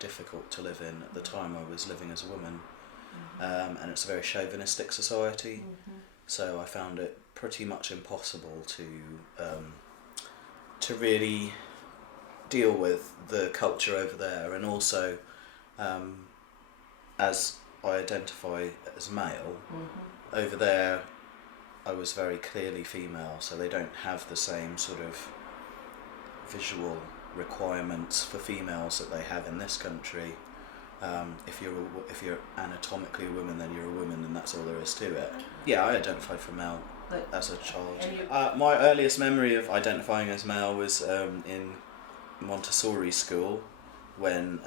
difficult to live in. At the time I was living as a woman, and it's a very chauvinistic society, so I found it pretty much impossible to really deal with the culture over there. And also, as I identify as male, over there I was very clearly female, so they don't have the same sort of visual requirements for females that they have in this country. If you're anatomically a woman, then you're a woman, and that's all there is to it. Yeah, I identified for male as a child. My earliest memory of identifying as male was in Montessori school, when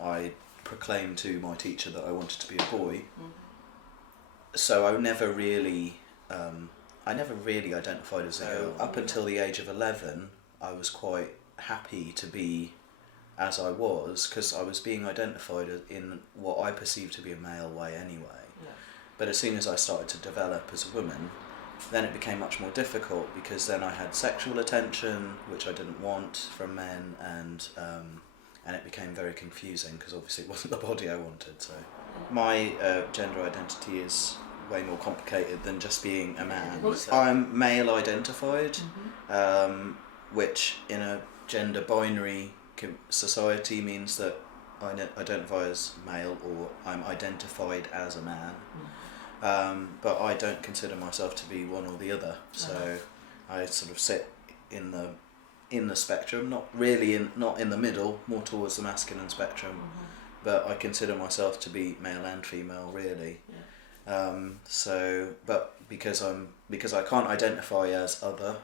I proclaimed to my teacher that I wanted to be a boy. So I never really identified as a girl. Up until the age of 11, I was quite happy to be as I was, because I was being identified in what I perceived to be a male way anyway. Yeah. But as soon as I started to develop as a woman, then it became much more difficult, because then I had sexual attention, which I didn't want from men, and it became very confusing, because obviously it wasn't the body I wanted. So my gender identity is way more complicated than just being a man. I'm male identified, which in a gender binary society means that I identify as male, or I'm identified as a man. But I don't consider myself to be one or the other, so I sort of sit in the spectrum, not in the middle, more towards the masculine spectrum, but I consider myself to be male and female, really. But because I can't identify as other,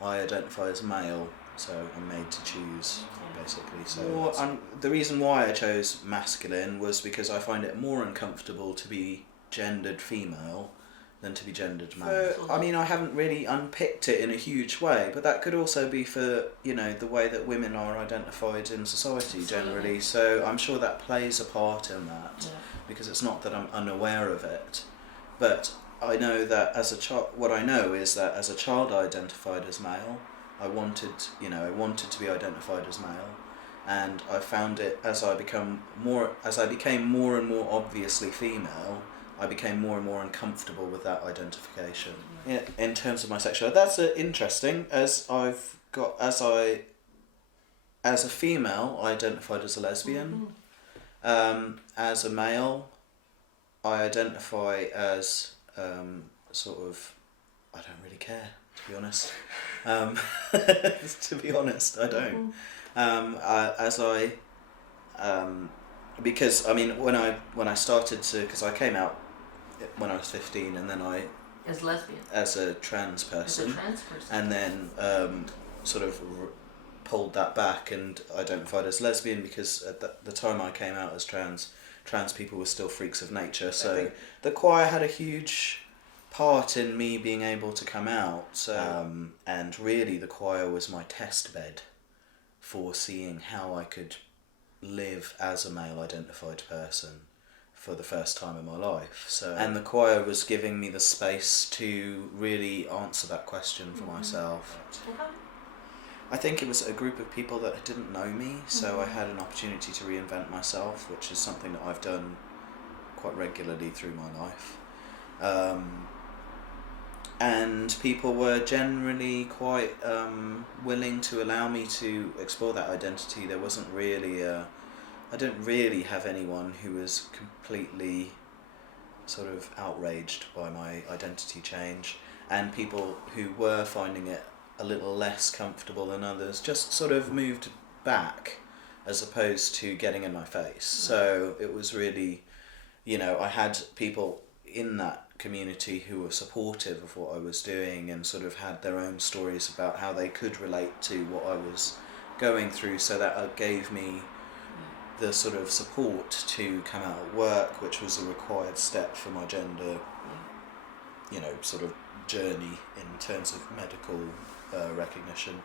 I identify as male, so I'm made to choose, basically. So the reason why I chose masculine was because I find it more uncomfortable to be gendered female than to be gendered male. I mean, I haven't really unpicked it in a huge way, but that could also be for, the way that women are identified in society generally. So I'm sure that plays a part in that, because it's not that I'm unaware of it, but I know that as a child, what I know is that as a child I identified as male. I wanted to be identified as male, and I found it as I became more and more obviously female, I became more and more uncomfortable with that identification. Yeah, in terms of my sexuality, that's interesting. As a female, I identified as a lesbian. As a male, I identify as sort of, I don't really care, to be honest. To be honest, I don't. Because I mean, when I started to, because I came out when I was 15, and then as lesbian, as a trans person, and then sort of pulled that back and identified as lesbian, because at the time I came out as trans people were still freaks of nature. So the choir had a huge part in me being able to come out. So, and really the choir was my test bed for seeing how I could live as a male identified person for the first time in my life. So, and the choir was giving me the space to really answer that question for myself. I think it was a group of people that didn't know me, so I had an opportunity to reinvent myself, which is something that I've done quite regularly through my life. And people were generally quite willing to allow me to explore that identity. There wasn't really I didn't really have anyone who was completely sort of outraged by my identity change, and people who were finding it a little less comfortable than others just sort of moved back, as opposed to getting in my face. So it was really, I had people in that community who were supportive of what I was doing, and sort of had their own stories about how they could relate to what I was going through, so that gave me the sort of support to come out at work, which was a required step for my gender, sort of journey in terms of medical recognition.